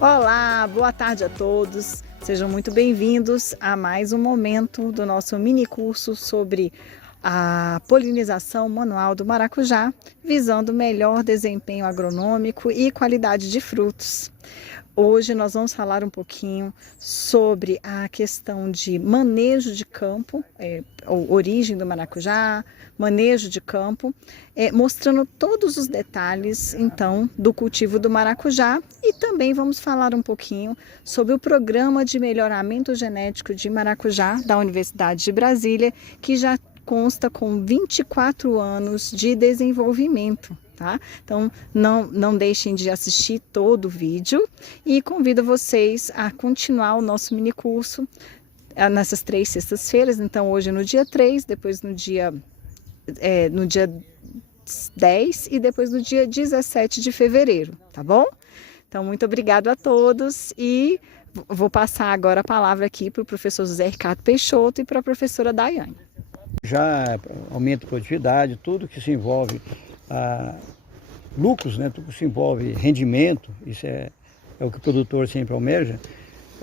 Olá, boa tarde a todos. Sejam muito bem-vindos a mais um momento do nosso mini curso sobre a polinização manual do maracujá, visando melhor desempenho agronômico e qualidade de frutos. Hoje nós vamos falar um pouquinho sobre a questão de manejo de campo, origem do maracujá, manejo de campo, mostrando todos os detalhes, então, do cultivo do maracujá, e também vamos falar um pouquinho sobre o programa de melhoramento genético de maracujá da Universidade de Brasília, que já consta com 24 anos de desenvolvimento. Tá? Então, não deixem de assistir todo o vídeo e convido vocês a continuar o nosso mini curso nessas 3 sextas-feiras. Então, hoje no dia 3, depois no dia 10 e depois no dia 17 de fevereiro, tá bom? Então, muito obrigado a todos e vou passar agora a palavra aqui para o professor José Ricardo Peixoto e para a professora Daiane. Já aumenta a produtividade, tudo que se envolve lucros, né? Tudo que se envolve rendimento, isso é o que o produtor sempre almeja.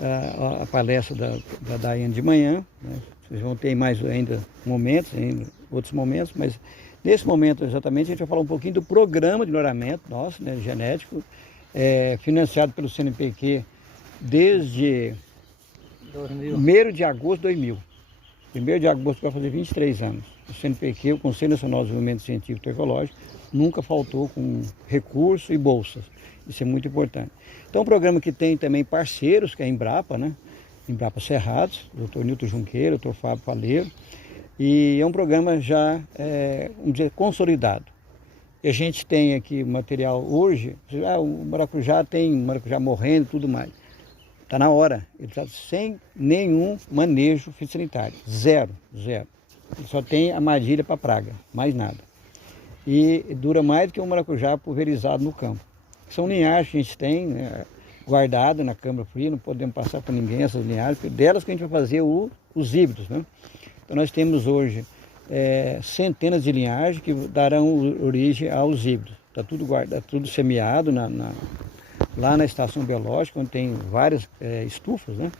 A palestra da Daiane de manhã, né? Vocês vão ter mais ainda momentos, ainda outros momentos, mas nesse momento exatamente a gente vai falar um pouquinho do programa de melhoramento nosso, né, genético, financiado pelo CNPq desde 1º de agosto de 2000. 1º de agosto vai fazer 23 anos. O CNPq, o Conselho Nacional de Desenvolvimento Científico e Tecnológico, nunca faltou com recursos e bolsas. Isso é muito importante. Então, um programa que tem também parceiros, que é a Embrapa, né? Embrapa Cerrados, o Dr. Nilton Junqueira, o Dr. Fábio Faleiro. E é um programa já, vamos dizer, consolidado. E a gente tem aqui material hoje, o maracujá tem maracujá morrendo e tudo mais. Está na hora, ele está sem nenhum manejo fitossanitário, zero. Ele só tem armadilha para praga, mais nada. E dura mais do que um maracujá pulverizado no campo. São linhagens que a gente tem, né, guardado na câmara fria, não podemos passar para ninguém essas linhagens, porque delas que a gente vai fazer os híbridos, né? Então nós temos hoje centenas de linhagens que darão origem aos híbridos. Está tudo guardado, tudo semeado lá na estação biológica, onde tem várias estufas, né?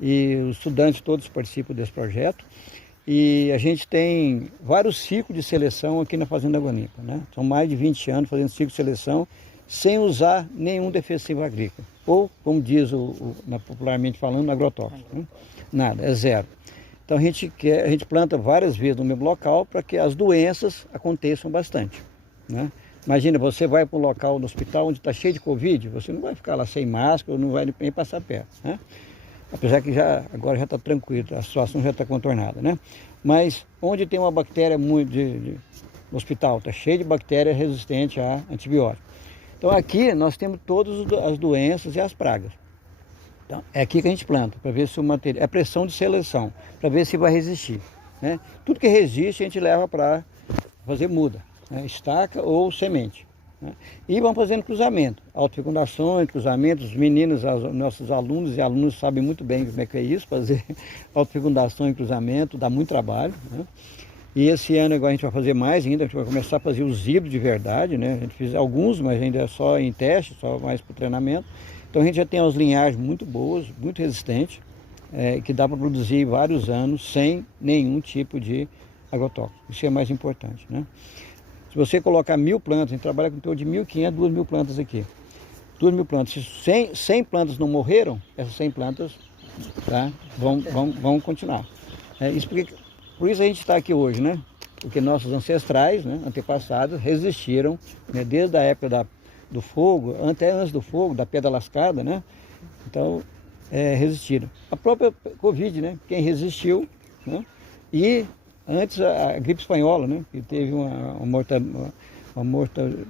E os estudantes todos participam desse projeto. E a gente tem vários ciclos de seleção aqui na Fazenda Água Limpa, né? São mais de 20 anos fazendo ciclo de seleção sem usar nenhum defensivo agrícola. Ou, como diz popularmente falando, agrotóxico, né? Nada, é zero. Então a gente planta várias vezes no mesmo local para que as doenças aconteçam bastante, né? Imagina, você vai para um local no hospital onde está cheio de Covid, você não vai ficar lá sem máscara, não vai nem passar perto, né? Apesar que agora já está tranquilo, a situação já está contornada, né? Mas onde tem uma bactéria no hospital, está cheio de bactéria resistente a antibiótico. Então aqui nós temos todas as doenças e as pragas. Então é aqui que a gente planta, para ver se o material, é pressão de seleção, para ver se vai resistir, né? Tudo que resiste a gente leva para fazer muda, né? Estaca ou semente, né? E vamos fazendo cruzamento, autofecundações, cruzamentos. Os meninos, nossos alunos e alunos sabem muito bem como é que é isso, fazer autofecundação e cruzamento, dá muito trabalho, né? E esse ano agora a gente vai fazer mais ainda, a gente vai começar a fazer os híbridos de verdade, né? A gente fez alguns, mas ainda é só em teste, só mais para o treinamento. Então a gente já tem umas linhagens muito boas, muito resistentes, que dá para produzir vários anos sem nenhum tipo de agrotóxico. Isso é mais importante, né? Se você colocar 1000 plantas, a gente trabalha com em torno de 1.500, 2.000 plantas aqui. 2.000 plantas. Se 100 plantas não morreram, essas 100 plantas, tá, vão continuar. Por isso a gente está aqui hoje, né? Porque nossos ancestrais, né, antepassados, resistiram, né, desde a época do fogo, até antes do fogo, da pedra lascada, né? Então, resistiram. A própria Covid, né? Quem resistiu, né? E antes a gripe espanhola, né? Que teve uma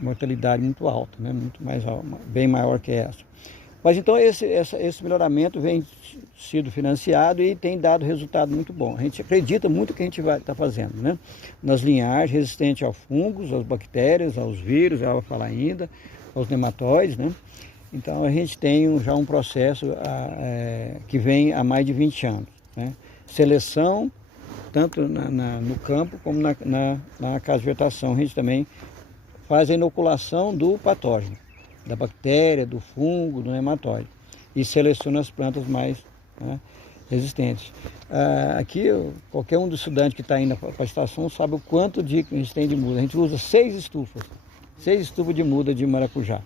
mortalidade muito alta, né? Muito mais alta, bem maior que essa. Mas então esse melhoramento vem sido financiado e tem dado resultado muito bom. A gente acredita muito que a gente vai estar fazendo, né? Nas linhagens resistentes aos fungos, às bactérias, aos vírus, já vou falar ainda, aos nematóides, né? Então a gente tem já um processo que vem há mais de 20 anos, né? Seleção, tanto no campo como na casa de vegetação, a gente também faz a inoculação do patógeno, da bactéria, do fungo, do nematóide. e seleciona as plantas mais, né, resistentes. Aqui, qualquer um dos estudantes que está indo para a estação sabe o quanto a gente tem de muda. A gente usa 6 estufas de muda de maracujá.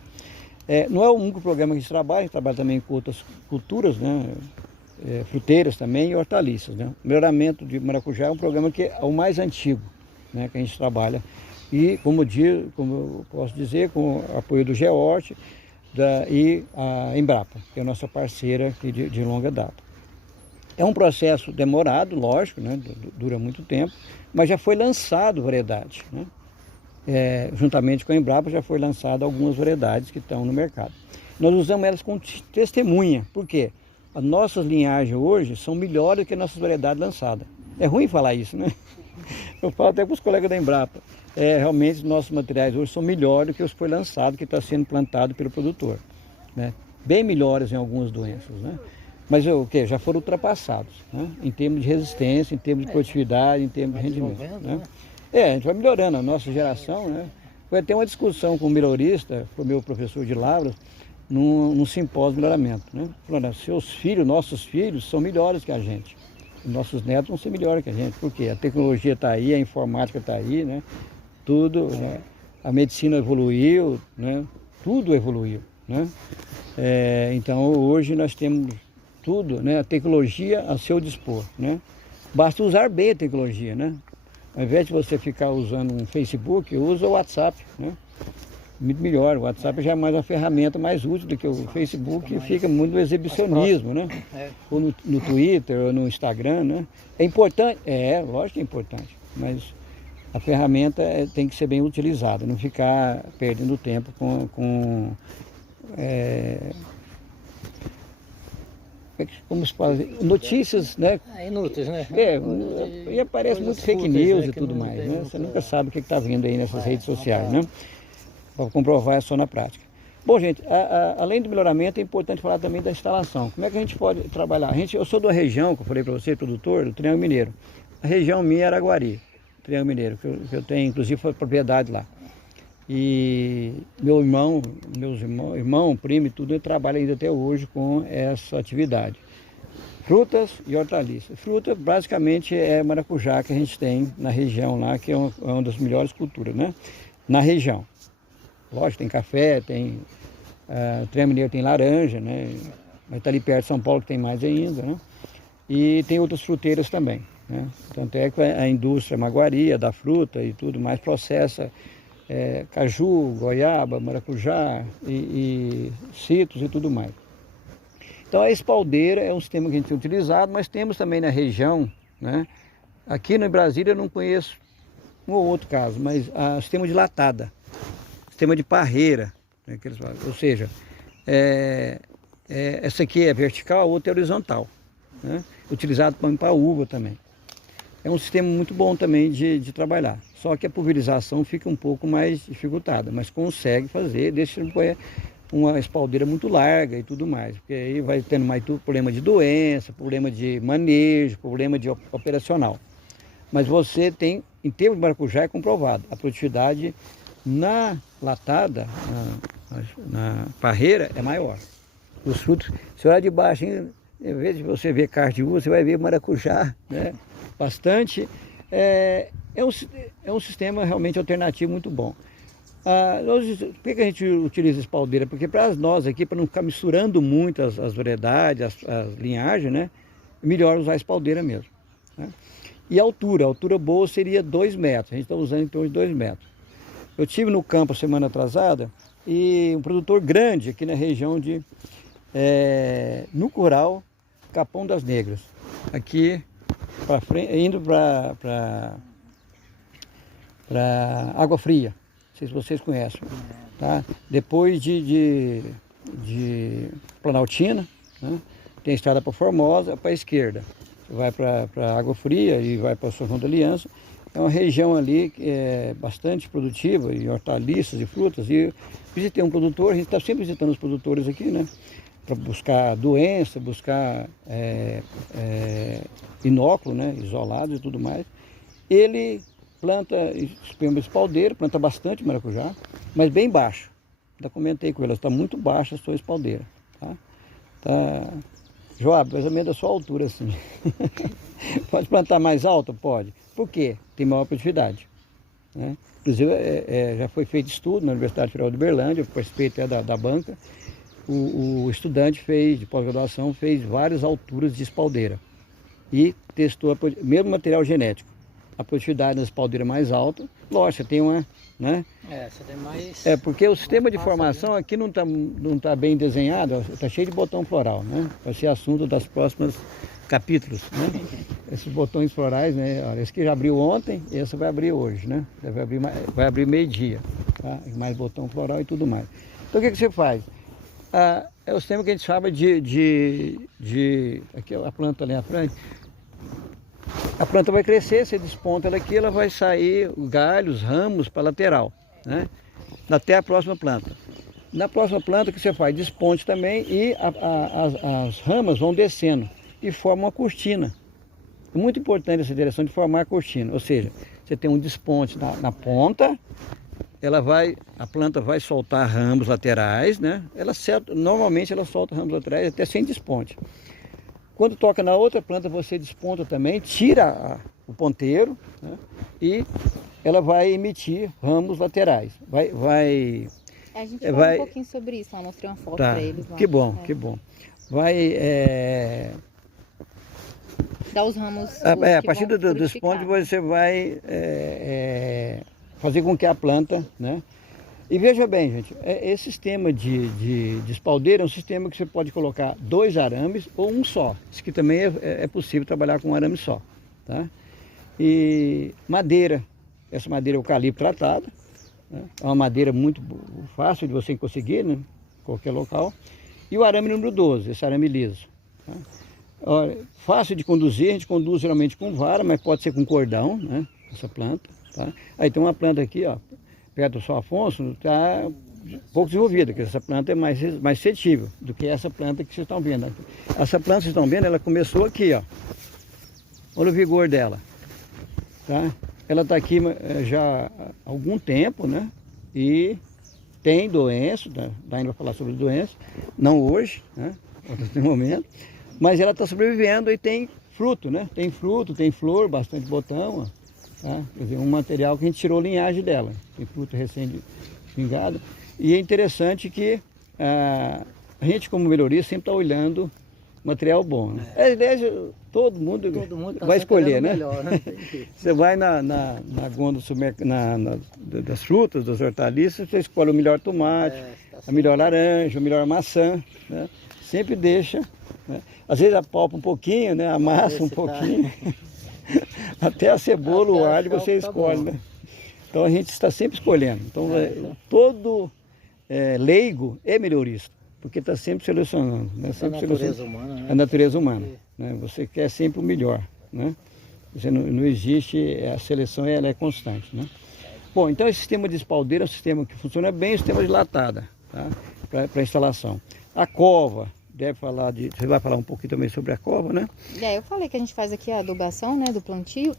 Não é o único programa que a gente trabalha também com outras culturas, né, fruteiras também e hortaliças, né. O melhoramento de maracujá é um programa que é o mais antigo, né, que a gente trabalha. E, como eu posso dizer, com o apoio do GEORT e a Embrapa, que é a nossa parceira aqui de longa data. É um processo demorado, lógico, né? Dura muito tempo, mas já foi lançado variedade, né? Juntamente com a Embrapa já foi lançado algumas variedades que estão no mercado. Nós usamos elas como testemunha, por quê? As nossas linhagens hoje são melhores que as nossas variedades lançadas. É ruim falar isso, né? Eu falo até para os colegas da Embrapa. Realmente os nossos materiais hoje são melhores do que os que foi lançado, que está sendo plantado pelo produtor, né? Bem melhores em algumas doenças, né? Mas já foram ultrapassados, né? Em termos de resistência, em termos de produtividade, em termos de rendimento, né? A gente vai melhorando a nossa geração, né? Foi até uma discussão com o melhorista, foi meu professor de lavras, num simpósio de melhoramento, né? Falando, nossos filhos são melhores que a gente. Nossos netos vão ser melhores que a gente, porque a tecnologia está aí, a informática está aí, né? Tudo, né? A medicina evoluiu, né? Tudo evoluiu, né? Então hoje nós temos tudo, né? A tecnologia a seu dispor, né? Basta usar bem a tecnologia, né? Ao invés de você ficar usando um Facebook, usa o WhatsApp, né? Muito melhor, o WhatsApp já é mais uma ferramenta mais útil do que o Facebook, e fica muito no exibicionismo, né? Ou no Twitter, ou no Instagram, né? É importante? Lógico que é importante, mas a ferramenta tem que ser bem utilizada, não ficar perdendo tempo com como se fala, notícias, né? Inúteis, né? E aparece muito fake news e tudo mais, né? Você nunca sabe o que está vindo aí nessas redes sociais, né? Para comprovar é só na prática. Bom, gente, além do melhoramento, é importante falar também da instalação. Como é que a gente pode trabalhar? Eu sou da região, que eu falei para você, produtor, do Triângulo Mineiro. A região minha é Araguari, Triângulo Mineiro, que eu tenho, inclusive, propriedade lá. E meus irmãos, primo e tudo, eu trabalho ainda até hoje com essa atividade. Frutas e hortaliças. Fruta, basicamente, é maracujá que a gente tem na região lá, que é uma das melhores culturas, né? Na região. Lógico, tem café, tem... o Triângulo Mineiro tem laranja, né? Mas está ali perto de São Paulo, que tem mais ainda, né? E tem outras fruteiras também, né? Tanto é que a indústria Maguari, da fruta e tudo mais, processa caju, goiaba, maracujá e citros e tudo mais. Então a espaldeira é um sistema que a gente tem utilizado, mas temos também na região, né? Aqui no Brasília eu não conheço um ou outro caso, mas sistema de latada, sistema de parreira, né, que eles falam. Ou seja, essa aqui é vertical, a outra é horizontal, né? Utilizado para uva também. É um sistema muito bom também de trabalhar. Só que a pulverização fica um pouco mais dificultada, mas consegue fazer, deixa uma espaldeira muito larga e tudo mais. Porque aí vai tendo mais problema de doença, problema de manejo, problema de operacional. Mas você tem, em termos de maracujá, é comprovado. A produtividade na latada, na parreira, é maior. Os frutos, se olhar de baixo, em vez de você ver carne de uva, você vai ver maracujá, né? Bastante. É um sistema realmente alternativo muito bom. Por que a gente utiliza espaldeira? Porque para nós aqui, para não ficar misturando muito as variedades, as linhagens, né? É melhor usar a espaldeira mesmo, né? E a altura boa seria 2 metros. A gente está usando em torno de 2 metros. Eu estive no campo semana atrasada e um produtor grande aqui na região no Curral, Capão das Negras. Aqui para frente, indo para Água Fria, não sei se vocês conhecem, tá? Depois de Planaltina, né? Tem a estrada para Formosa, para a esquerda. Você vai para Água Fria e vai para São João da Aliança. É uma região ali que é bastante produtiva em hortaliças e frutas. E visitei um produtor, a gente está sempre visitando os produtores aqui, né? Para buscar doença, buscar inóculo, né? Isolados e tudo mais. Ele planta espaldeira, planta bastante maracujá, mas bem baixo. Já comentei com ele, está muito baixa a sua espaldeira, tá? Tá, Joab, mais ou menos da sua altura, assim. Pode plantar mais alto? Pode. Por quê? Tem maior produtividade, né? Inclusive, já foi feito estudo na Universidade Federal de Uberlândia, eu participei até da banca. O estudante de pós-graduação, fez várias alturas de espaldeira e testou mesmo material genético. A produtividade da espaldeira mais alta, lógico, você tem uma, né? Você tem mais... Porque o sistema de formação aqui não tá bem desenhado, está cheio de botão floral, né? Vai ser assunto das próximas capítulos, né? Esses botões florais, né? Olha, esse aqui já abriu ontem, esse vai abrir hoje, né? Vai abrir meio-dia, tá? Mais botão floral e tudo mais. Então o que você faz? É o sistema que a gente chama aqui a planta ali à frente. A planta vai crescer, você desponta ela aqui, ela vai sair galhos, ramos para a lateral, né? Até a próxima planta. Na próxima planta, o que você faz? Desponte também e as ramas vão descendo e formam uma cortina. É muito importante essa direção de formar a cortina, ou seja, você tem um desponte na ponta, a planta vai soltar ramos laterais, né? Normalmente ela solta ramos laterais até sem desponte. Quando toca na outra planta, você desponta também, tira o ponteiro, né? E ela vai emitir ramos laterais. A gente fala um pouquinho sobre isso, eu mostrei uma foto para eles lá. Que bom, que bom. Dá os ramos. A partir do desponte você vai fazer com que a planta, né? E veja bem, gente, esse sistema de espaldeira é um sistema que você pode colocar 2 arames ou um só. Isso que também é possível trabalhar com um arame só, tá? E madeira, essa madeira é eucalipto tratada, né? É uma madeira muito fácil de você conseguir, né? Em qualquer local. E o arame número 12, esse arame liso, tá? Olha, fácil de conduzir, a gente conduz geralmente com vara, mas pode ser com cordão, né? Essa planta, tá? Aí tem uma planta aqui, ó, perto do São Afonso, está pouco desenvolvida, porque essa planta é mais suscetível do que essa planta que vocês estão vendo aqui. Essa planta que vocês estão vendo, ela começou aqui, ó. Olha o vigor dela, tá? Ela está aqui já há algum tempo, né? E tem doença, dá ainda para falar sobre doença, não hoje, né? No momento, mas ela está sobrevivendo e tem fruto, né? Tem fruto, tem flor, bastante botão, ó. Tá? Quer dizer, um material que a gente tirou a linhagem dela, tem fruto recém-vingado. E é interessante que a gente, como melhorista, sempre está olhando material bom, né? Aliás, todo mundo tá vai escolher, né? Melhor, né? Você vai na gôndola das frutas, das hortaliças, você escolhe o melhor tomate, a melhor laranja, a melhor maçã, né? Sempre deixa, né? Às vezes apalpa um pouquinho, né? Amassa um pouquinho. Até a cebola, o alho você escolhe, né? Então a gente está sempre escolhendo. Então todo leigo é melhorista, porque está sempre selecionando, né? Sempre a natureza humana, né? A natureza humana, né? Você quer sempre o melhor, né? Você não existe, a seleção ela é constante, né? Bom, então esse sistema de espaldeira é um sistema que funciona bem, o sistema de latada, tá? Para instalação. A cova. Você vai falar um pouquinho também sobre a cova, né? Eu falei que a gente faz aqui a adubação, né, do plantio.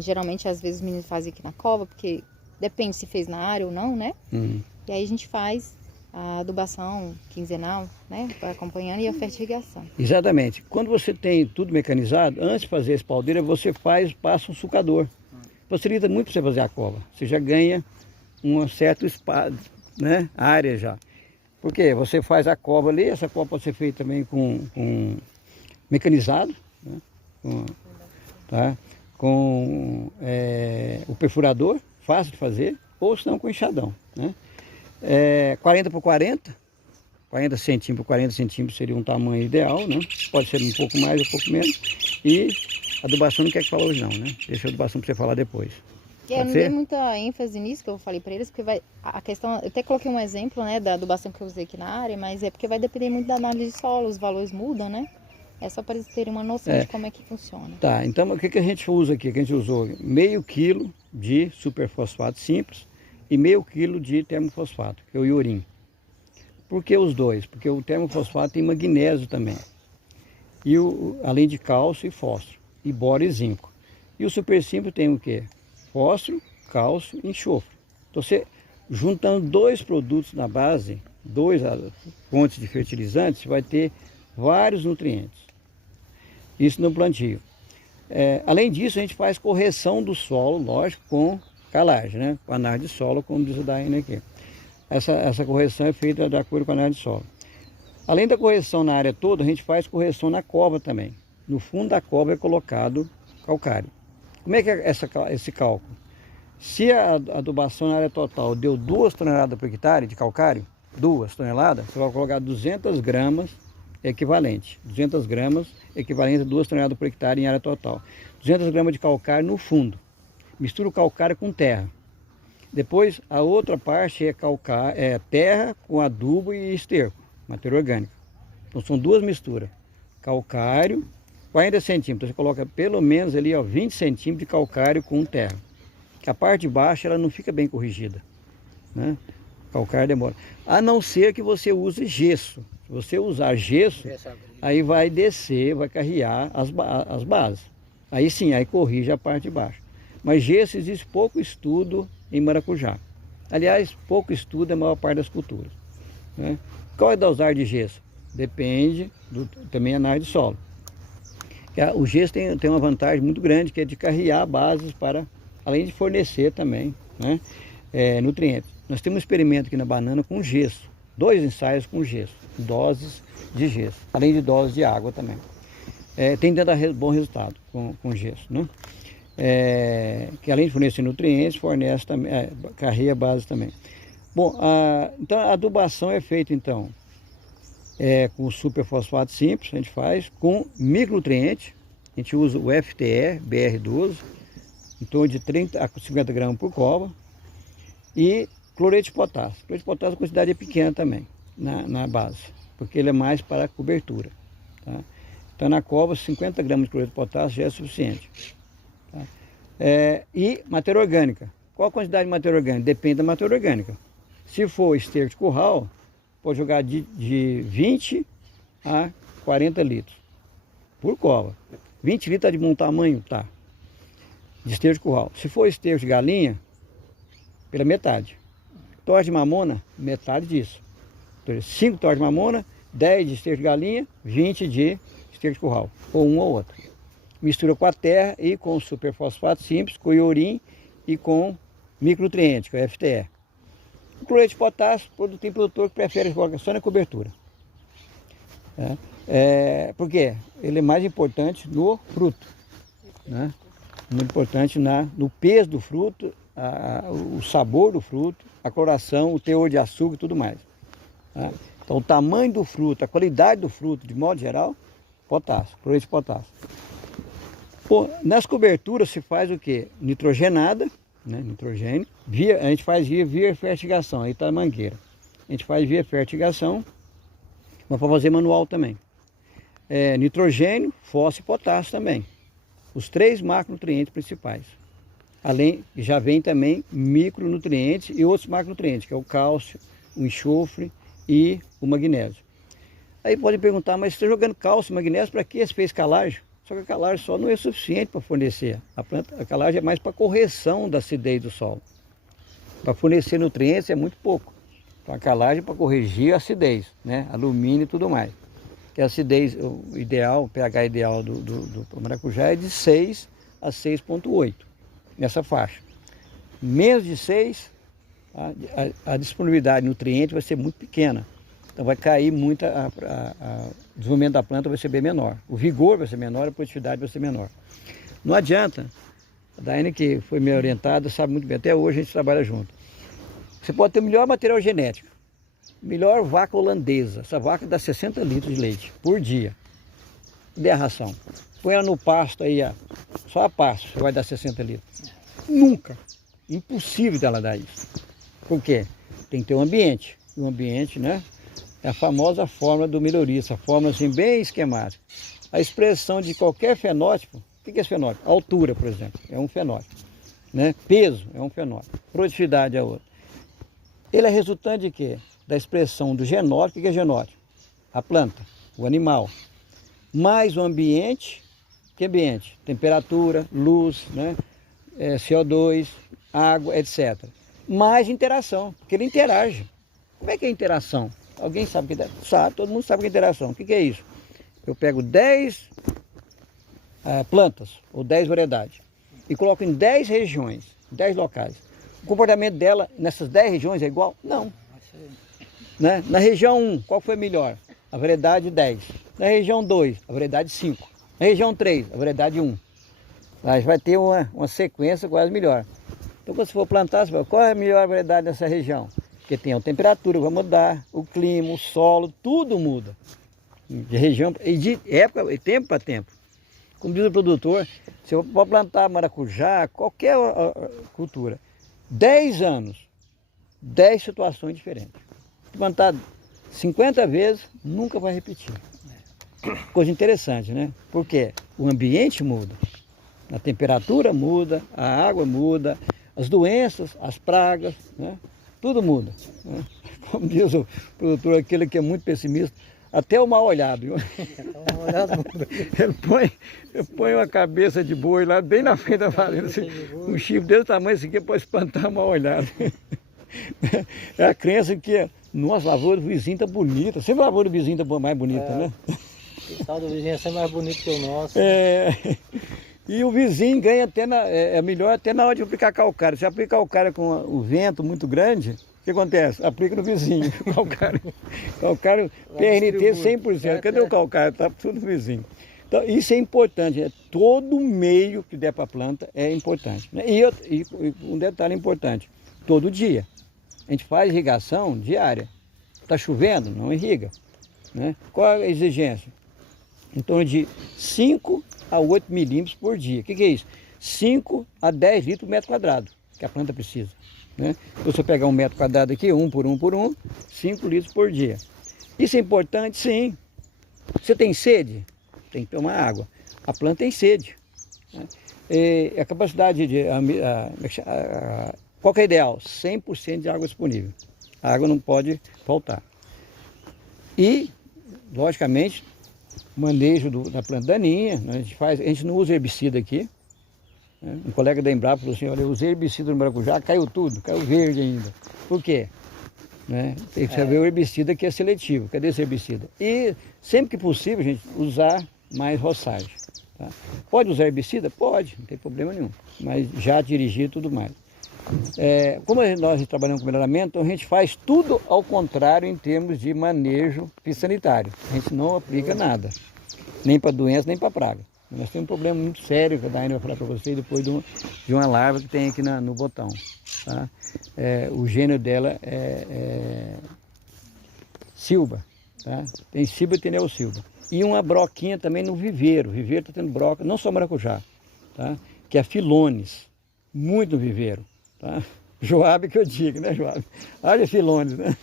Geralmente, às vezes, os meninos fazem aqui na cova, porque depende se fez na área ou não, né? E aí a gente faz a adubação quinzenal, né, acompanhando, e a fertirrigação. Exatamente. Quando você tem tudo mecanizado, antes de fazer a espaldeira, você passa um sulcador. Facilita muito para você fazer a cova. Você já ganha um certo espaço, né, área já. Porque você faz a cova ali, essa cova pode ser feita também com mecanizado, né? Com o perfurador, fácil de fazer, ou se não com enxadão, né? 40 por 40 centímetros por 40 centímetros seria um tamanho ideal, né? Pode ser um pouco mais, um pouco menos. E a adubação não quer que fale hoje não, né? Deixa a adubação para você falar depois. Eu não dei muita ênfase nisso que eu falei para eles, porque a questão, eu até coloquei um exemplo, né, da adubação que eu usei aqui na área, mas é porque vai depender muito da análise de solo, os valores mudam, né? É só para eles terem uma noção de como é que funciona. Tá, então o que a gente usa aqui? Que a gente usou meio quilo de superfosfato simples e meio quilo de termofosfato, que é o iorim. Por que os dois? Porque o termofosfato tem magnésio também, e além de cálcio e fósforo, e boro e zinco. E o super simples tem o quê? Fósforo, cálcio e enxofre. Então você, juntando 2 produtos na base, 2 fontes de fertilizantes, você vai ter vários nutrientes. Isso no plantio. Além disso, a gente faz correção do solo, lógico, com calagem, né? Com análise de solo, como diz o Daiane aqui. Essa correção é feita de acordo com a análise de solo. Além da correção na área toda, a gente faz correção na cova também. No fundo da cova é colocado calcário. Como é que é esse cálculo? Se a adubação na área total deu 2 toneladas por hectare de calcário, 2 toneladas, você vai colocar 200 gramas equivalente. 200 gramas equivalente a 2 toneladas por hectare em área total. 200 gramas de calcário no fundo. Mistura o calcário com terra. Depois, a outra parte é terra com adubo e esterco, matéria orgânica. Então, são 2 misturas. Calcário, 40 centímetros. Você coloca pelo menos ali, ó, 20 centímetros de calcário com terra. A parte de baixo, ela não fica bem corrigida, né? Calcário demora. A não ser que você use gesso. Se você usar gesso, aí vai descer, vai carrear as bases. Aí sim, aí corrige a parte de baixo. Mas gesso existe pouco estudo em maracujá. Aliás, pouco estudo é a maior parte das culturas, né? Qual é a dosagem de gesso? Depende também da análise de solo. O gesso tem uma vantagem muito grande, que é de carrear bases para, além de fornecer também, né, nutrientes. Nós temos um experimento aqui na banana com gesso. 2 ensaios com gesso, doses de gesso, além de doses de água também. Tem de dar bom resultado com gesso, né? Que além de fornecer nutrientes, fornece também, carrega base também. Bom, então a adubação é feita então com superfosfato simples, a gente faz, com micronutriente, a gente usa o FTE, BR12, em torno de 30 a 50 gramas por cova, e cloreto de potássio. Cloreto de potássio a quantidade é pequena também, na base, porque ele é mais para cobertura, tá? Então na cova 50 gramas de cloreto de potássio já é suficiente, tá? E matéria orgânica. Qual a quantidade de matéria orgânica? Depende da matéria orgânica. Se for esterco de curral, pode jogar de 20 a 40 litros por cova. 20 litros tá de bom tamanho? Tá. De esterco de curral. Se for esterco de galinha, pela metade. Torre de mamona, metade disso. 5 torres de mamona, 10 de esterco de galinha, 20 de esterco de curral. Ou um ou outro. Mistura com a terra e com superfosfato simples, com iorim e com micronutriente, que é o FTE. O cloreto de potássio, tem produtor que prefere colocar só na cobertura. Por quê? Ele é mais importante no fruto, né? Muito importante no peso do fruto, o sabor do fruto, a coloração, o teor de açúcar e tudo mais, tá? Então o tamanho do fruto, a qualidade do fruto, de modo geral, potássio, cloreto de potássio. Bom, nas coberturas se faz o quê? Nitrogenada, né? Nitrogênio, a gente faz via fertigação, aí está a mangueira. A gente faz via fertigação, mas para fazer manual também. Nitrogênio, fósforo e potássio também. Os 3 macronutrientes principais. Além, já vem também micronutrientes e outros macronutrientes, que é o cálcio, o enxofre e o magnésio. Aí pode perguntar, mas você está jogando cálcio e magnésio para que você fez calagem? Só que a calagem só não é suficiente para fornecer. A calagem é mais para correção da acidez do solo. Para fornecer nutrientes é muito pouco. Então a calagem é para corrigir a acidez, né? Alumínio e tudo mais. Que a acidez, o ideal, o pH ideal do maracujá é de 6 a 6,8, nessa faixa. Menos de 6, a disponibilidade de nutrientes vai ser muito pequena. Então vai cair muito, o desenvolvimento da planta vai ser bem menor. O vigor vai ser menor, a produtividade vai ser menor. Não adianta, a Daiane que foi meio orientada, sabe muito bem, até hoje a gente trabalha junto. Você pode ter o melhor material genético, melhor vaca holandesa. Essa vaca dá 60 litros de leite por dia. Dê a ração. Põe ela no pasto aí, só a pasto, você vai dar 60 litros. Nunca. Impossível dela dar isso. Por quê? Tem que ter um ambiente. E o ambiente, né? É a famosa fórmula do melhorista, a fórmula assim bem esquemática. A expressão de qualquer fenótipo, o que é esse fenótipo? Altura, por exemplo, é um fenótipo, né? Peso é um fenótipo, produtividade é outro. Ele é resultante de quê? Da expressão do genótipo. O que é genótipo? A planta, o animal, mais o ambiente. Que ambiente? Temperatura, luz, né? CO2, água, etc. Mais interação, porque ele interage. Como é que é a interação? Alguém sabe o que é? Sabe, todo mundo sabe o que é interação. O que é isso? eu pego 10 plantas, ou 10 variedades, e coloco em 10 regiões, 10 locais. O comportamento dela nessas 10 regiões é igual? Não. Né? Na região 1, qual foi melhor? A variedade 10. Na região 2, a variedade 5. Na região 3, a variedade 1. Aí vai ter uma sequência quase melhor. Então, quando você for plantar, você fala, qual é a melhor variedade dessa região? Porque tem a temperatura, vai mudar, o clima, o solo, tudo muda. De região, e de época, e tempo para tempo. Como diz o produtor, se eu for plantar maracujá, qualquer cultura, 10 anos, 10 situações diferentes. Se plantar 50 vezes, nunca vai repetir. Coisa interessante, né? Porque o ambiente muda, a temperatura muda, a água muda, as doenças, as pragas, né? Tudo muda. Né? Como diz o produtor, aquele que é muito pessimista, até o mal olhado. Viu? Ele põe uma cabeça de boi lá bem na frente da fazenda, assim, um chifre desse tamanho, assim, que é para espantar o mal olhado. É a crença que, nossa, a lavoura do vizinho está bonita. Sempre a lavoura do vizinho está mais bonita, né? O tal do vizinho é sempre mais bonito que o nosso. E o vizinho ganha até é melhor até na hora de aplicar calcário. Se aplicar calcário com o vento muito grande, o que acontece? Aplica no vizinho. Calcário PNT 100%. Cadê o calcário? Está tudo no vizinho. Então, isso é importante. Todo meio que der para a planta é importante. Né? E um detalhe importante: todo dia. A gente faz irrigação diária. Está chovendo? Não irriga. Né? Qual a exigência? Em torno de 5 a 8 milímetros por dia. O que é isso? 5 a 10 litros por metro quadrado que a planta precisa. Né? Então, se eu pegar um metro quadrado aqui, 1 por 5 litros por dia. Isso é importante? Sim. Você tem sede? Tem que tomar água. A planta tem sede. Né? A capacidade de... qual que é ideal? 100% de água disponível. A água não pode faltar. E, logicamente, manejo da planta daninha. Né? A gente não usa herbicida aqui. Né? Um colega da Embrapa falou assim, olha, eu usei herbicida no maracujá, caiu tudo, caiu verde ainda. Por quê? Né? Tem que saber o herbicida que é seletivo. Cadê esse herbicida? E sempre que possível, gente, usar mais roçagem. Tá? Pode usar herbicida? Pode, não tem problema nenhum. Mas já dirigir tudo mais. Como nós trabalhamos com melhoramento, então a gente faz tudo ao contrário em termos de manejo sanitário. A gente não aplica nada, nem para doença, nem para praga. Nós temos um problema muito sério que a Daiane vai falar para vocês depois de uma larva que tem aqui no botão. Tá? O gênero dela é silba, tá? Tem silba e tem neosilba. E uma broquinha também no viveiro. O viveiro está tendo broca, não só maracujá, tá? Que é filones, muito no viveiro. Tá? Joabe que eu digo, né, Joabe? Olha filones, né?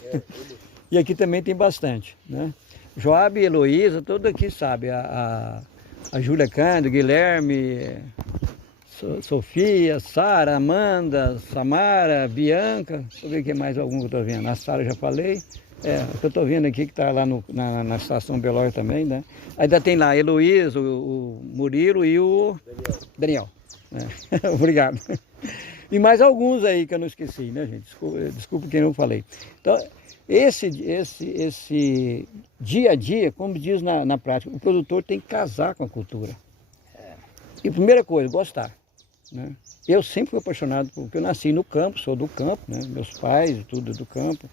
E aqui também tem bastante, né? Joabe e Heloísa, todo aqui sabe. A Júlia Cândido, Guilherme, Sofia, Sara, Amanda, Samara, Bianca. Deixa eu ver quem mais algum que eu estou vendo. A Sara já falei. O que eu estou vendo aqui que está lá na estação Belório também, né? Ainda tem lá a Heloísa, o Murilo e o Daniel. Obrigado. E mais alguns aí que eu não esqueci, né, gente? Desculpa quem não falei. Então, esse dia a dia, como diz na prática, o produtor tem que casar com a cultura. E primeira coisa, gostar. Né? Eu sempre fui apaixonado porque eu nasci no campo, sou do campo, né? Meus pais, tudo do campo.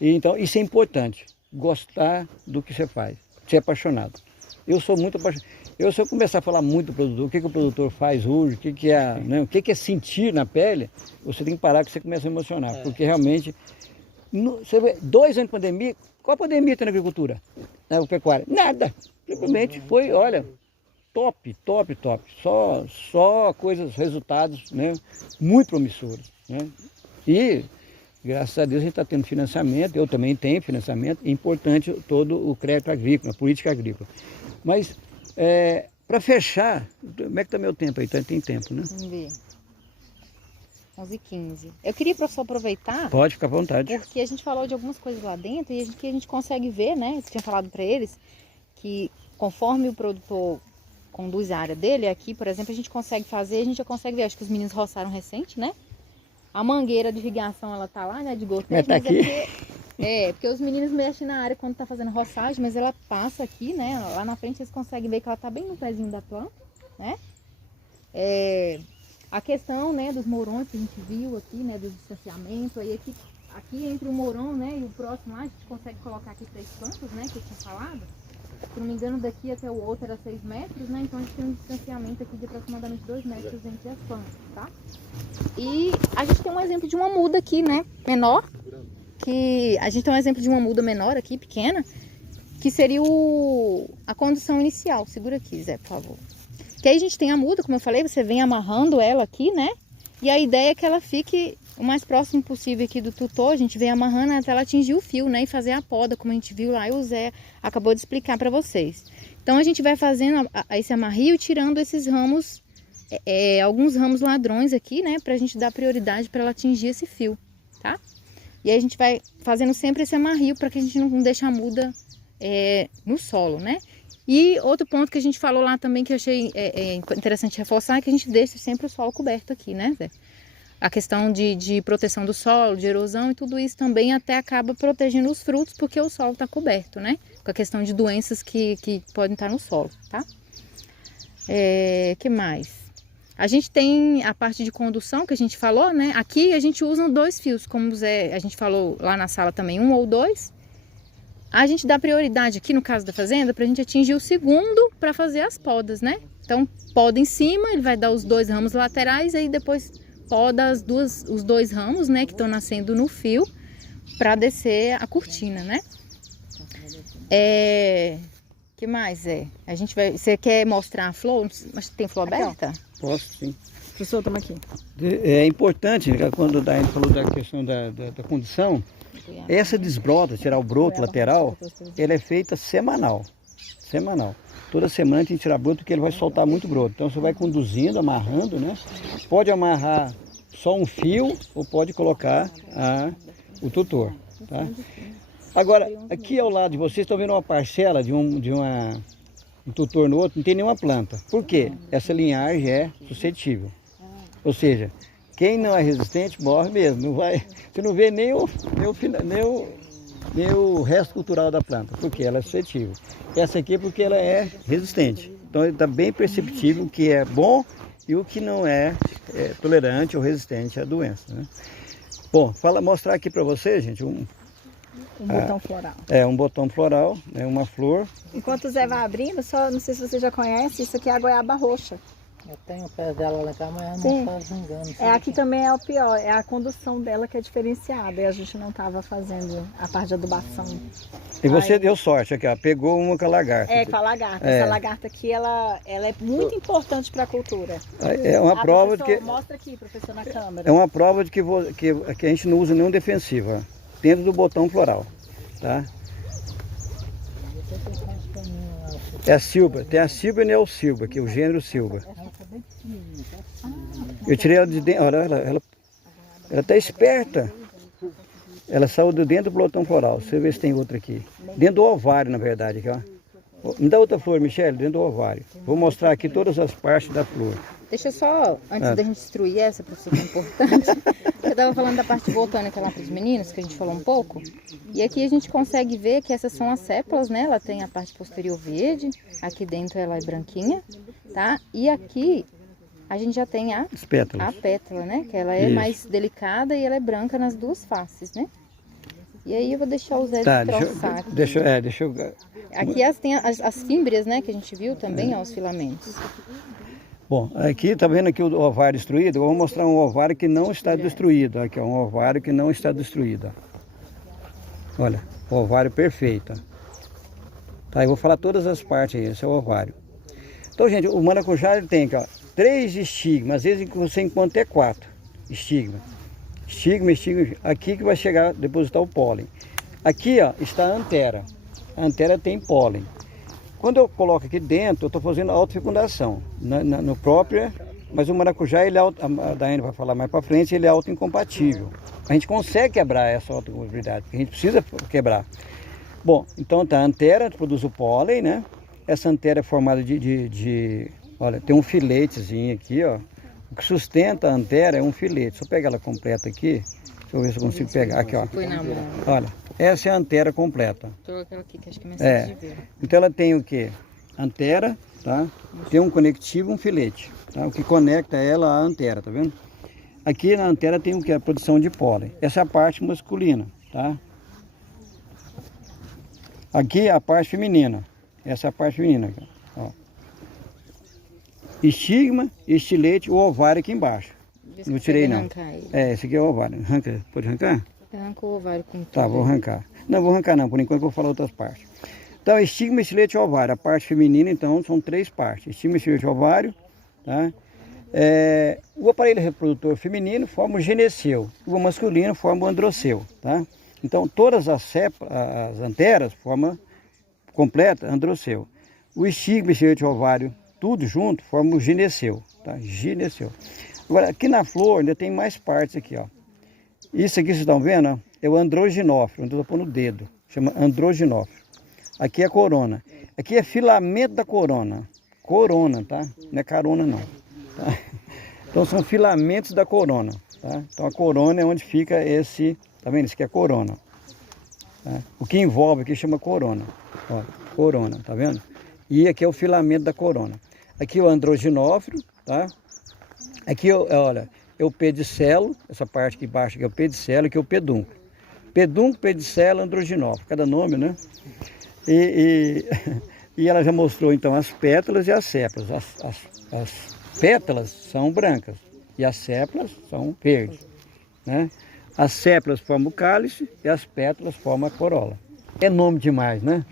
E, então, isso é importante, gostar do que você faz, ser apaixonado. Eu sou muito apaixonado. Se eu começar a falar muito do produtor, o que o produtor faz hoje, o que é sentir na pele, você tem que parar que você começa a emocionar. Porque realmente, você vê, 2 anos de pandemia, qual a pandemia tem na agricultura, na pecuária? Nada. Simplesmente foi, olha, top. Só coisas, resultados, né, muito promissores. Né? E, graças a Deus, a gente está tendo financiamento, eu também tenho financiamento, é importante todo o crédito agrícola, a política agrícola. Mas... para fechar, como é que está meu tempo aí? Tem tempo, né? Vamos ver. 11h15. Eu queria só aproveitar... Pode ficar à vontade. Porque a gente falou de algumas coisas lá dentro e que a gente consegue ver, né? Eu tinha falado para eles que conforme o produtor conduz a área dele, aqui, por exemplo, a gente já consegue ver, acho que os meninos roçaram recente, né? A mangueira de irrigação, ela tá lá, né? De gotejo, tá mas aqui. Porque os meninos mexem na área quando tá fazendo roçagem, mas ela passa aqui, né? Lá na frente vocês conseguem ver que ela tá bem no pezinho da planta, né? A questão, né, dos morões que a gente viu aqui, né, do distanciamento, aí aqui entre o morão, né, e o próximo lá, a gente consegue colocar aqui 3 plantas, né, que eu tinha falado. Se não me engano, daqui até o outro era 6 metros, né, então a gente tem um distanciamento aqui de aproximadamente 2 metros entre as plantas, tá? E a gente tem um exemplo de uma muda aqui, né, menor, a gente tem um exemplo de uma muda menor aqui, pequena, que seria a condução inicial. Segura aqui, Zé, por favor. Que aí a gente tem a muda, como eu falei, você vem amarrando ela aqui, né? E a ideia é que ela fique o mais próximo possível aqui do tutor. A gente vem amarrando até ela atingir o fio, né? E fazer a poda, como a gente viu lá e o Zé acabou de explicar para vocês. Então a gente vai fazendo esse amarrio e tirando esses ramos, alguns ramos ladrões aqui, né? Pra gente dar prioridade para ela atingir esse fio, tá? E aí a gente vai fazendo sempre esse amarrio para que a gente não deixe a muda no solo, né? E outro ponto que a gente falou lá também que eu achei interessante reforçar é que a gente deixa sempre o solo coberto aqui, né, Zé? A questão de proteção do solo, de erosão e tudo isso também até acaba protegendo os frutos porque o solo está coberto, né? Com a questão de doenças que podem estar no solo, tá? Que mais? A gente tem a parte de condução que a gente falou, né? Aqui a gente usa 2 fios, como o Zé, a gente falou lá na sala também, 1 ou 2. A gente dá prioridade aqui no caso da fazenda para a gente atingir o segundo para fazer as podas, né? Então poda em cima, ele vai dar os 2 ramos laterais, aí depois poda os 2 ramos, né, que estão nascendo no fio para descer a cortina, né? Que mais a gente vai? Você quer mostrar a flor? Mas tem flor aberta? Posso, sim. Professor, toma aqui. É importante, quando a Daiane falou da questão da condição, essa desbrota, tirar o broto lateral, ela é feita semanal. Toda semana tem que tirar broto porque ele vai soltar muito broto. Então você vai conduzindo, amarrando, né? Pode amarrar só um fio ou pode colocar o tutor, tá? Agora, aqui ao lado de vocês estão vendo uma parcela de um tutor no outro, não tem nenhuma planta. Por quê? Essa linhagem é suscetível. Ou seja, quem não é resistente morre mesmo. Não vai, você não vê nem o resto cultural da planta, porque ela é suscetível. Essa aqui é porque ela é resistente. Então está bem perceptível o que é bom e o que não é tolerante ou resistente à doença, né? Bom, mostrar aqui para vocês, gente, um botão floral. Um botão floral, uma flor. Enquanto o Zé vai abrindo, só não sei se você já conhece, isso aqui é a goiaba roxa. Eu tenho o pé dela lá cá, mas Sim. não está vingando. Aqui também é o pior, é a condução dela que é diferenciada e a gente não estava fazendo a parte de adubação. E você deu sorte aqui, ó, pegou uma com a lagarta. Com a lagarta. Essa lagarta aqui, ela é muito importante para a cultura. É uma prova de que... Mostra aqui, professor, na câmera. É uma prova de que a gente não usa nenhum defensivo, ó, dentro do botão floral, tá? É a silva, tem a silva e a neosilva, que é o gênero silva. Eu tirei ela de dentro, olha, ela está esperta. Ela saiu de dentro do botão floral. Deixa eu ver se tem outra aqui. Dentro do ovário, na verdade, aqui, ó. Me dá outra flor, Michele, dentro do ovário. Vou mostrar aqui todas as partes da flor. Deixa eu só, antes da gente destruir essa, professor, que é importante, eu estava falando da parte botânica lá para os meninos, que a gente falou um pouco, e aqui a gente consegue ver que essas são as sépalas, né? Ela tem a parte posterior verde, aqui dentro ela é branquinha, tá? E aqui a gente já tem a pétala, né? Que ela é mais delicada e ela é branca nas 2 faces, né? E aí eu vou deixar o Zé destroçar aqui. Deixa eu... Aqui tem as fímbrias, né? Que a gente viu também, ó, os filamentos. Bom, aqui, tá vendo aqui o ovário destruído? Eu vou mostrar um ovário que não está destruído. Aqui, ó, um ovário que não está destruído. Ó. Olha, o ovário perfeito. Ó. Tá, eu vou falar todas as partes aí, esse é o ovário. Então, gente, o maracujá ele tem aqui, ó, 3 estigmas, às vezes você encontra até 4 estigmas. Estigma, aqui que vai chegar, depositar o pólen. Aqui, ó, está a antera. A antera tem pólen. Quando eu coloco aqui dentro, eu estou fazendo autofecundação no próprio, mas o maracujá, ele a Daiane vai falar mais para frente, ele é autoincompatível. A gente consegue quebrar essa autocompatibilidade, porque a gente precisa quebrar. Bom, então tá, a antera produz o pólen, né? Essa antera é formada olha, tem um filetezinho aqui, ó. O que sustenta a antera é um filete. Se eu pegar ela completa aqui, deixa eu ver se eu consigo pegar. Aqui, ó. Foi na mão. Olha, Essa é a antera completa. Tô aquela aqui que acho que é mais É. fácil de ver. Então ela tem o quê? Antera, tá? Tem um conectivo e um filete, tá? O que conecta ela à antera, tá vendo? Aqui na antera tem o que? A produção de pólen. Essa é a parte masculina, tá? Aqui é a parte feminina. Essa é a parte feminina, ó. Estigma, estilete, o ovário aqui embaixo. Vê se Não consegue tirei não. arrancar ele. É, esse aqui é o ovário. Arranca, pode arrancar? Arranca o ovário com tudo. Tá, vou arrancar. Não, vou arrancar não, por enquanto eu vou falar outras partes. Então, estigma, estilete e ovário. A parte feminina, então, são 3 partes. Estigma, estilete e ovário, tá? O aparelho reprodutor feminino forma o gineceu. O masculino forma o androceu, tá? Então, todas as anteras formam completa androceu. O estigma, estilete e ovário, tudo junto, forma o gineceu, tá? Gineceu. Agora, aqui na flor ainda tem mais partes aqui, ó. Isso aqui vocês estão vendo, ó, é o androginófilo, onde eu estou pondo o dedo, chama androginófilo. Aqui é a corona. Aqui é filamento da corona. Corona, tá? Não é carona não. Tá? Então são filamentos da corona, tá? Então a corona é onde fica esse, tá vendo? Isso aqui é a corona. Tá? O que envolve aqui chama corona. Ó, corona, tá vendo? E aqui é o filamento da corona. Aqui é o androginófilo, tá? Aqui, olha, é o pedicelo, essa parte aqui embaixo aqui é o pedicelo, aqui é o pedúnculo. Pedúnculo, pedicelo, androginófilo, cada nome, né? E ela já mostrou então as pétalas e as sépalas. As pétalas são brancas e as sépalas são verdes, né? As sépalas formam o cálice e as pétalas formam a corola. É nome demais, né?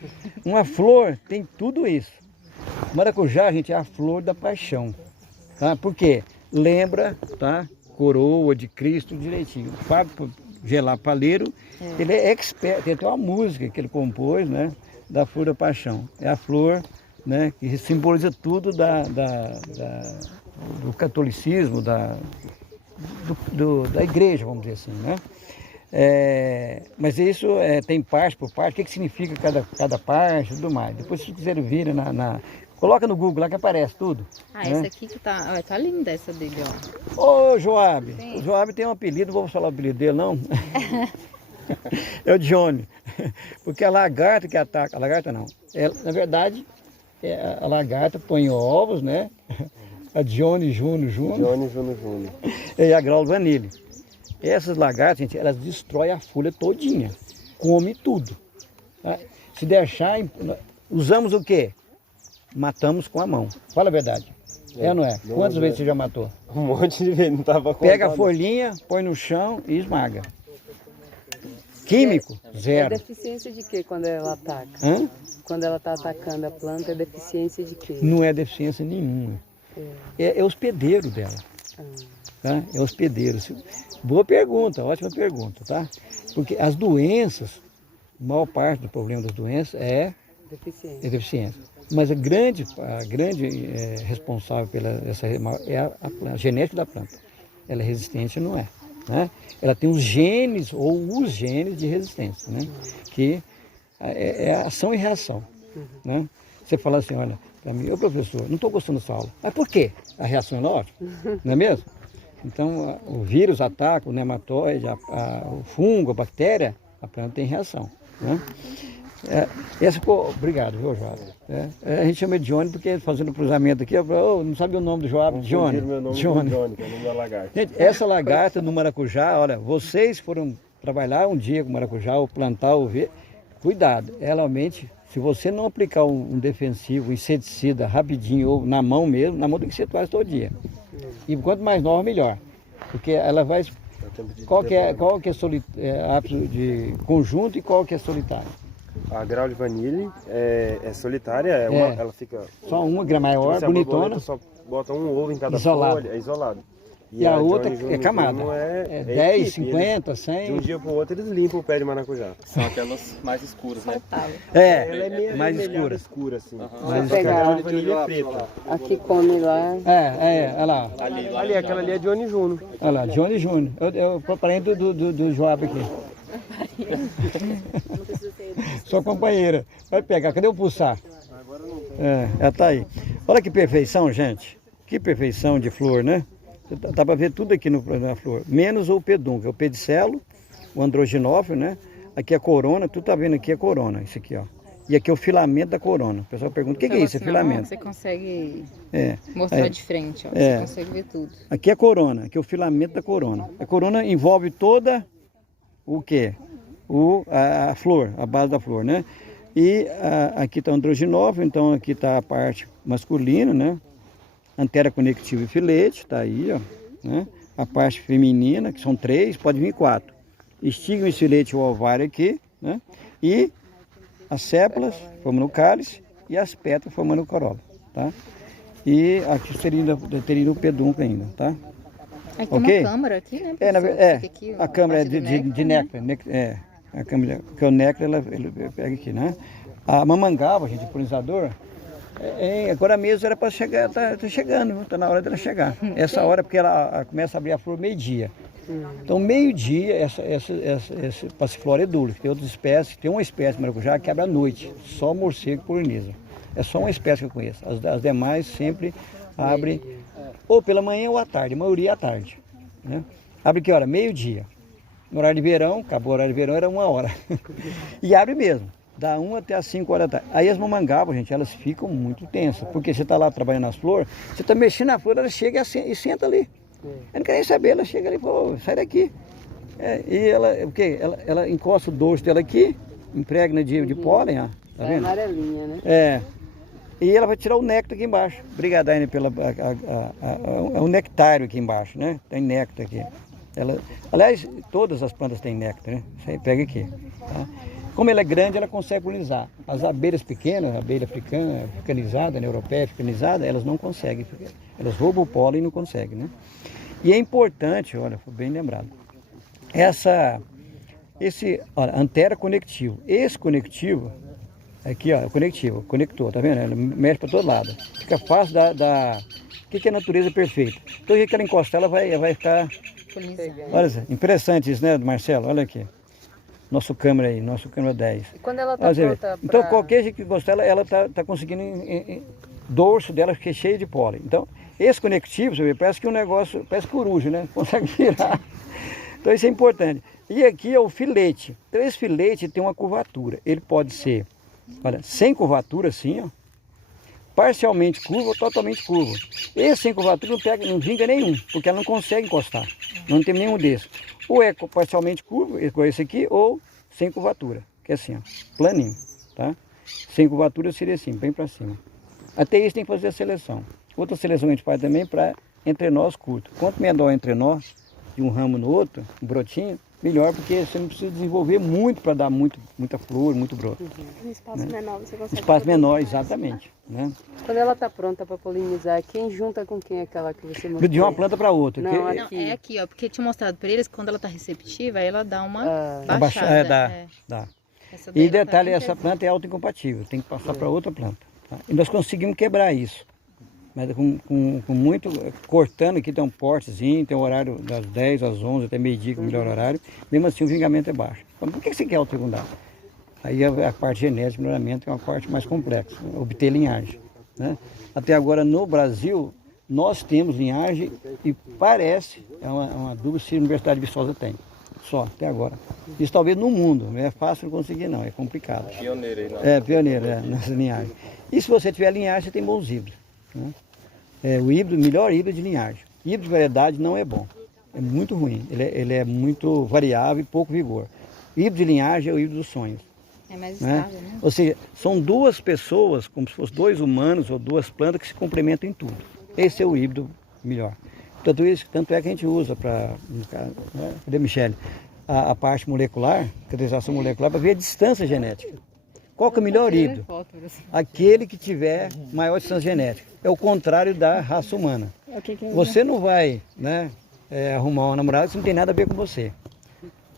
Uma flor tem tudo isso. Maracujá, gente, é a flor da paixão, tá? Por quê? Lembra, tá? Coroa de Cristo direitinho. O Fábio Gelar Paleiro, ele é expert, tem até uma música que ele compôs, né? Da flor da paixão. É a flor, né? Que simboliza tudo do catolicismo, da igreja, vamos dizer assim, né? Mas isso tem parte por parte, o que significa cada parte e tudo mais. Depois, se vocês quiserem vir coloca no Google lá que aparece tudo. Ah, né? essa aqui que tá. Olha, tá linda essa dele, ó. Ô, Joab. Sim. O Joab tem um apelido, não vou falar o apelido dele, não. É o Johnny. Porque a lagarta que ataca. A lagarta não. Na verdade, a lagarta põe ovos, né? A Johnny Júnior. E a Graul Vanille. Essas lagartas, gente, elas destroem a folha todinha. Come tudo. Tá? Se deixar. Usamos o quê? Matamos com a mão. Fala a verdade. É ou não é? Quantas vezes você já matou? Um monte de vezes, não estava contando. Pega a folhinha, põe no chão e esmaga. Químico, zero. É deficiência de quê quando ela ataca? Hã? Quando ela está atacando a planta, é deficiência de quê? Não é deficiência nenhuma. É hospedeiro dela. Tá? É hospedeiro. Boa pergunta, ótima pergunta, tá? Porque as doenças, a maior parte do problema das doenças é deficiência. Mas a grande responsável pela a genética da planta. Ela é resistente, não é? Né? Ela tem os genes de resistência, né? Que é ação e reação. Né? Você fala assim, olha, para mim, ô professor, não estou gostando dessa aula. Mas por quê? A reação é ótima, não é mesmo? Então, o vírus ataca, o nematóide, o fungo, a bactéria, a planta tem reação. Né? Obrigado, viu, Joab? A gente chama de Johnny porque fazendo o cruzamento aqui, não sabe o nome do Joab? Johnny. Meu nome Johnny. é Johnny, que é o nome da lagarta. Gente, essa lagarta no maracujá, olha, vocês foram trabalhar um dia com maracujá, ou plantar, ou ver, cuidado, realmente, se você não aplicar um defensivo, um inseticida rapidinho, ou na mão mesmo, na mão tem que ser quase todo dia. E quanto mais nova, melhor. Porque ela vai... Qual que é ápice de conjunto e qual que é solitário? A Graul Vanille é solitária, ela fica... Só uma grama maior, bonitona. Só bota um ovo em cada Isolado. folha, é isolado. E a outra Johnny é camada. Júnior É 10, 50, 100. De um dia para o outro eles limpam o pé de maracujá. São aquelas mais escuras, né? Ela é meio mais avermelhada escura. assim. Mais escura. A Graul Vanille é preta. Aqui come lá. Olha lá. Ali, aquela ali é Johnny Júnior. Olha lá, Johnny Júnior. Eu parente do Joab aqui. Sua companheira. Vai pegar, cadê o pulsar? Ela tá aí. Olha que perfeição, gente. Que perfeição de flor, né? Dá para ver tudo aqui na flor. Menos o pedúnculo, o pedicelo, o androginófilo, né? Aqui é a corona, tu tá vendo aqui a corona, isso aqui, ó. E aqui é o filamento da corona. O pessoal pergunta, o que é isso? É filamento. Você consegue É. mostrar de frente, ó. É. Você consegue ver tudo. Aqui é a corona, aqui é o filamento da corona. A corona envolve toda o quê? A flor, a base da flor, né? E aqui está o androginófilo, então aqui está a parte masculina, né? Antera conectiva e filete, está aí, ó. Né? A parte feminina, que são 3, pode vir 4. Estigma e filete o ovário aqui, né? E as sépalas formando o cálice e as pétalas formando o corola, tá? E aqui teria o pedúnculo ainda, tá? Aí tem uma câmara aqui, né? A câmara é de néctar, né? A câmara, que é o néctar, ele pega aqui, né? A mamangava, gente, o polinizador, agora mesmo era para chegar, tá chegando, tá na hora dela chegar. Essa hora, porque ela começa a abrir a flor meio-dia. Então, meio-dia, esse passiflora é duro. Tem outras espécies, tem uma espécie de maracujá que abre à noite, só morcego poliniza. É só uma espécie que eu conheço. As demais sempre abrem ou pela manhã ou à tarde, a maioria à tarde. Né? Abre que hora? Meio-dia. No horário de verão, acabou o horário de verão, era 1 hora. E abre mesmo, da 1 até as 5 horas da tarde. Aí as mamangabas, gente, elas ficam muito tensas, porque você está lá trabalhando nas flores, você está mexendo na flor, ela chega e senta ali. Eu não quero nem saber, ela chega ali e fala, sai daqui. E ela, o quê? Ela encosta o dorso dela aqui, impregna de pólen, ó, tá vendo? Amarelinha, né? E ela vai tirar o néctar aqui embaixo. Obrigado, Aine, pela o nectário aqui embaixo, né? Tem néctar aqui. Aliás, todas as plantas têm néctar, né? Isso aí pega aqui. Tá? Como ela é grande, ela consegue polinizar. As abelhas pequenas, a abelha africanizada, né, europeia africanizada, elas não conseguem. Elas roubam o pólen e não conseguem, né? E é importante, olha, foi bem lembrado, olha, antera conectivo. Esse conectivo, aqui, ó, o conector, tá vendo? Ele mexe para todo lado. Fica fácil O que é a natureza perfeita? Então, o que ela encostar, ela vai ficar... Olha, interessante isso, né, Marcelo? Olha aqui. Nosso câmera aí, nosso câmera 10. E quando ela está pronta Então, qualquer jeito que gostar, ela tá conseguindo... dorso dela fica cheio de pólen. Então, esse conectivo, você vê, parece que um negócio, parece coruja, né? Consegue virar. Então, isso é importante. E aqui é o filete. Então, esse filete tem uma curvatura. Ele pode ser, olha, sem curvatura assim, ó. Parcialmente curvo ou totalmente curvo. Esse sem curvatura não vinga nenhum, porque ela não consegue encostar. Não tem nenhum desses. Ou é parcialmente curvo, igual esse aqui, ou sem curvatura, que é assim, ó, planinho, tá? Sem curvatura seria assim, bem para cima. Até isso tem que fazer a seleção. Outra seleção a gente faz também para entrenós curto. Quanto menor entrenó de um ramo no outro, um brotinho, melhor, porque você não precisa desenvolver muito para dar muita flor, muito broto. Um espaço menor você consegue. Espaço menor, exatamente. Né? Quando ela está pronta para polinizar, quem junta com quem aquela que você mostrou? De uma planta para outra. Não, porque... aqui. Não, é aqui, ó, porque eu tinha mostrado para eles que quando ela tá receptiva, aí ela dá uma baixada. Dá. Essa E daí ela detalhe, tá essa planta é autoincompatível, tem que passar para outra planta. Tá? E nós conseguimos quebrar isso. Mas com muito, cortando aqui tem um portezinho, tem um horário das 10 às 11 até meio-dia, que é o melhor horário, mesmo assim o vingamento é baixo. Então, por que você quer autofecundar? Aí a parte genética, melhoramento, é uma parte mais complexa, obter linhagem. Né? Até agora no Brasil, nós temos linhagem e parece, é uma dúvida se a Universidade de Viçosa tem. Só, até agora. Isso talvez no mundo, não é fácil conseguir não, é complicado. Pioneiro aí, não? Pioneiro, nessa linhagem. E se você tiver linhagem, você tem bons híbridos. Né? O híbrido, melhor híbrido de linhagem. Híbrido de variedade não é bom, é muito ruim, ele é muito variável e pouco vigor. Híbrido de linhagem é o híbrido dos sonhos. É mais Né? estável, né? Ou seja, são duas pessoas, como se fossem dois humanos ou duas plantas que se complementam em tudo. Esse é o híbrido melhor. Tanto é que a gente usa para, né? Cadê Michele? A parte molecular, caracterização molecular, para ver a distância genética. Qual que é o melhor híbrido? Aquele que tiver maior distância genética. É o contrário da raça humana. Você não vai, né, arrumar uma namorada se não tem nada a ver com você.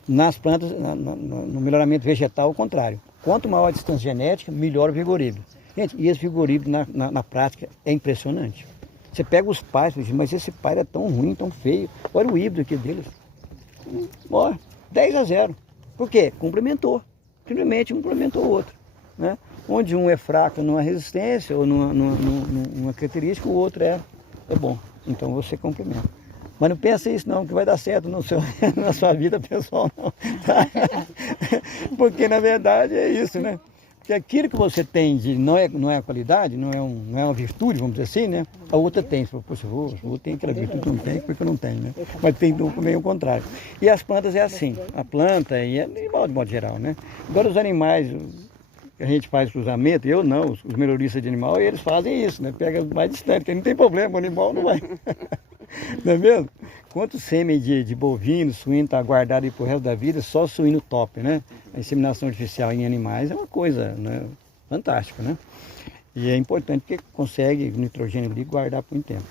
Nas plantas, no melhoramento vegetal, é o contrário. Quanto maior a distância genética, melhor o vigor híbrido. Gente, e esse vigor híbrido na prática é impressionante. Você pega os pais e diz, mas esse pai é tão ruim, tão feio. Olha o híbrido aqui deles. Ó, 10-0. Por quê? Complementou. Simplesmente um complementou o outro. Né? Onde um é fraco numa resistência ou numa característica, o outro é bom. Então você complementa. Mas não pensa isso não, que vai dar certo no seu, na sua vida pessoal não. Tá? Porque na verdade é isso, né? Porque aquilo que você tem de não é a qualidade, não é uma virtude, vamos dizer assim, né? A outra tem. Você fala, poxa, eu vou ter aquela virtude que não tem, porque eu não tenho, né? Mas tem também o contrário. E as plantas é assim, a planta e de modo geral, né? Agora os animais, que a gente faz cruzamento, eu não, os melhoristas de animal, eles fazem isso, né? Pega mais distante, porque não tem problema, o animal não vai. Não é mesmo? Quanto sêmen de bovino, suíno está guardado aí pro resto da vida, só suíno top, né? A inseminação artificial em animais é uma coisa, né, fantástica, né? E é importante porque consegue nitrogênio ali guardar por muito tempo.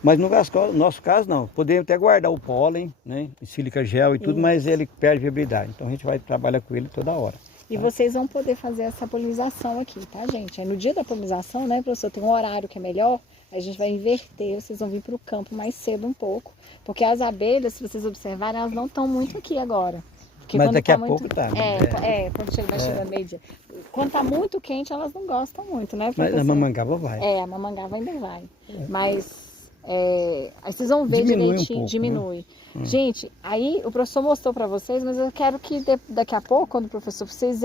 Mas no nosso caso não, podemos até guardar o pólen, né? Sílica gel e tudo, mas ele perde viabilidade. Então a gente vai trabalhar com ele toda hora. E vocês vão poder fazer essa polinização aqui, tá, gente? Aí no dia da polinização, né, professor, tem um horário que é melhor, a gente vai inverter, vocês vão vir para o campo mais cedo um pouco, porque as abelhas, se vocês observarem, elas não estão muito aqui agora. Porque mas quando daqui a muito... pouco tá. Quando vai chegando meio-dia. Quando tá muito quente, elas não gostam muito, né, professor? Mas a mamangava vai. A mamangava ainda vai. Mas aí vocês vão ver Diminui direitinho, um pouco, diminui. Né? Gente, aí o professor mostrou para vocês, mas eu quero que daqui a pouco, quando o professor, vocês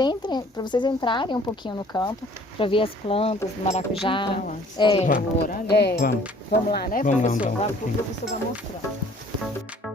entrarem um pouquinho no campo, para ver as plantas do maracujá. Vamos. Vamos lá, né, Vamos lá, professor? um Lá o pouquinho. professor vai mostrando.